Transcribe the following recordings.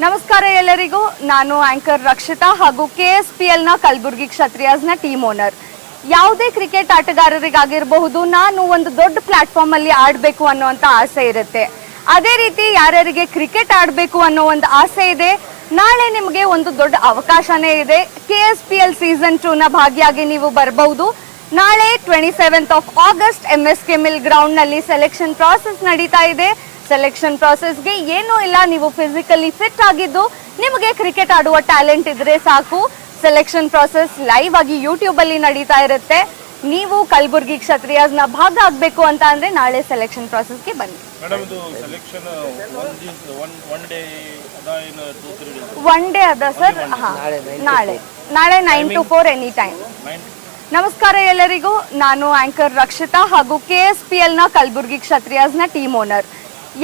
ನಮಸ್ಕಾರ ಎಲ್ಲರಿಗೂ. ನಾನು ಆಂಕರ್ ರಕ್ಷಿತಾ ಹಾಗೂ KSPL ನ ಕಲಬುರ್ಗಿ ಕ್ಷತ್ರಿಯಾಸ್ನ ಟೀಮ್ ಓನರ್. ಯಾವುದೇ ಕ್ರಿಕೆಟ್ ಆಟಗಾರರಿಗಾಗಿರಬಹುದು, ನಾನು ಒಂದು ದೊಡ್ಡ ಪ್ಲಾಟ್ಫಾರ್ಮ್ ಅಲ್ಲಿ ಆಡಬೇಕು ಅನ್ನೋಂಥ ಆಸೆ ಇರುತ್ತೆ. ಅದೇ ರೀತಿ ಯಾರ್ಯಾರಿಗೆ ಕ್ರಿಕೆಟ್ ಆಡಬೇಕು ಅನ್ನೋ ಒಂದು ಆಸೆ ಇದೆ, ನಾಳೆ ನಿಮಗೆ ಒಂದು ದೊಡ್ಡ ಅವಕಾಶನೇ ಇದೆ. KSPL ಸೀಸನ್ 2 ನ ಭಾಗಿಯಾಗಿ ನೀವು ಬರಬಹುದು. ನಾಳೆ 27th of August MSK Mill ground ನಲ್ಲಿ ಸೆಲೆಕ್ಷನ್ ಪ್ರಾಸೆಸ್ ನಡೀತಾ ಇದೆ. ಸೆಲೆಕ್ಷನ್ ಪ್ರಾಸೆಸ್ಗೆ ಏನೂ ಇಲ್ಲ, ನೀವು ಫಿಸಿಕಲಿ ಫಿಟ್ ಆಗಿದ್ದು ನಿಮಗೆ ಕ್ರಿಕೆಟ್ ಆಡುವ ಟ್ಯಾಲೆಂಟ್ ಇದ್ರೆ ಸಾಕು. ಸೆಲೆಕ್ಷನ್ ಪ್ರಾಸೆಸ್ ಲೈವ್ ಆಗಿ ಯೂಟ್ಯೂಬ್ ಅಲ್ಲಿ ನಡೀತಾ ಇರುತ್ತೆ. ನೀವು ಕಲಬುರ್ಗಿ ಕ್ಷತ್ರಿಯಾಸ್ನ ಭಾಗ ಆಗಬೇಕು ಅಂತ ಅಂದ್ರೆ ನಾಳೆ ಸೆಲೆಕ್ಷನ್ ಪ್ರಾಸೆಸ್ಗೆ ಬನ್ನಿ. ಒನ್ ಡೇ ಅದ ಸರ್. ನಾಳೆ 9 to 4 ಎನಿ ಟೈಮ್. ನಮಸ್ಕಾರ ಎಲ್ಲರಿಗೂ. ನಾನು ಆಂಕರ್ ರಕ್ಷಿತಾ ಹಾಗೂ KSPL ನ ಕಲಬುರ್ಗಿ ಕ್ಷತ್ರಿಯಾಸ್ನ ಟೀಮ್ ಓನರ್.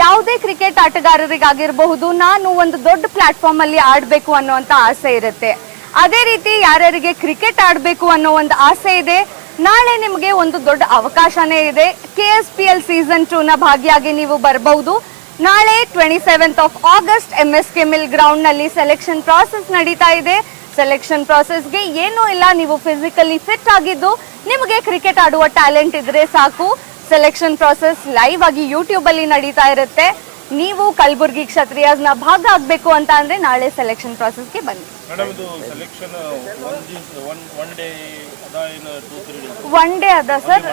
ಯಾವುದೇ ಕ್ರಿಕೆಟ್ ಆಟಗಾರರಿಗಾಗಿರಬಹುದು, ನಾನು ಒಂದು ದೊಡ್ಡ ಪ್ಲಾಟ್ಫಾರ್ಮ್ ಅಲ್ಲಿ ಆಡಬೇಕು ಅನ್ನೋಂಥ ಆಸೆ ಇರುತ್ತೆ. ಅದೇ ರೀತಿ ಯಾರ್ಯಾರಿಗೆ ಕ್ರಿಕೆಟ್ ಆಡಬೇಕು ಅನ್ನೋ ಒಂದು ಆಸೆ ಇದೆ, ನಾಳೆ ನಿಮಗೆ ಒಂದು ದೊಡ್ಡ ಅವಕಾಶನೇ ಇದೆ. KSPL ಸೀಸನ್ 2 ನ ಭಾಗಿಯಾಗಿ ನೀವು ಬರಬಹುದು. ನಾಳೆ 27th of August MSK Mill ground ನಲ್ಲಿ ಸೆಲೆಕ್ಷನ್ ಪ್ರಾಸೆಸ್ ನಡೀತಾ ಇದೆ. ಸೆಲೆಕ್ಷನ್ ಪ್ರಾಸೆಸ್ಗೆ ಏನೂ ಇಲ್ಲ, ನೀವು ಫಿಸಿಕಲಿ ಫಿಟ್ ಆಗಿದ್ದು ನಿಮಗೆ ಕ್ರಿಕೆಟ್ ಆಡುವ ಟ್ಯಾಲೆಂಟ್ ಇದ್ರೆ ಸಾಕು. ಸೆಲೆಕ್ಷನ್ ಪ್ರಾಸೆಸ್ ಲೈವ್ ಆಗಿ ಯೂಟ್ಯೂಬ್ ಅಲ್ಲಿ ನಡೀತಾ ಇರುತ್ತೆ. ನೀವು ಕಲಬುರ್ಗಿ ಕ್ಷತ್ರಿಯಾಸ್ನ ಭಾಗ ಆಗಬೇಕು ಅಂತ ಅಂದ್ರೆ ನಾಳೆ ಸೆಲೆಕ್ಷನ್ ಪ್ರಾಸೆಸ್ಗೆ ಬನ್ನಿ. ಒನ್ ಡೇ ಅದ ಸರ್.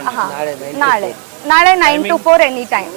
ನಾಳೆ 9 to 4 ಎನಿ ಟೈಮ್.